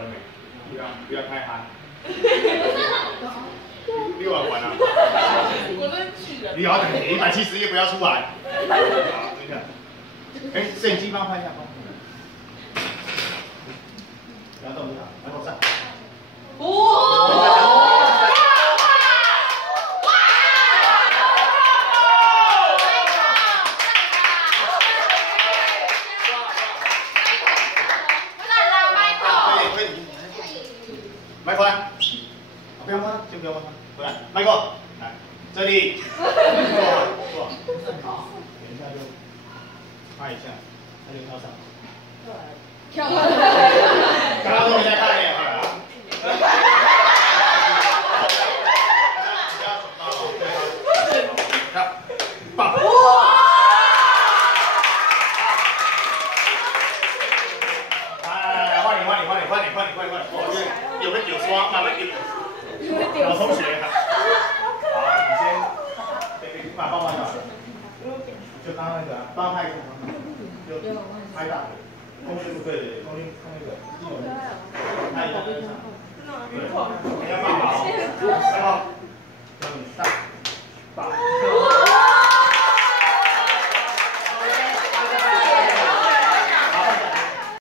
了没？不要太嗨。你玩完了？我真去了。你好，等170页不要出来。好，等一下。哎，摄影机帮拍一下，帮。不要动就好，来头上。麦克，不用摸，先不用摸，回来，麦克，来，这里，坐，等一下就拍一下，他就跳上。跳上来。刚刚都没在看耶，棒！来，换你，有没有刷？慢慢有。老同学，好，你先，把棒棒拿。就刚刚那个，帮拍一下，就拍大腿，空心不对，空心看那个，拍一下，对。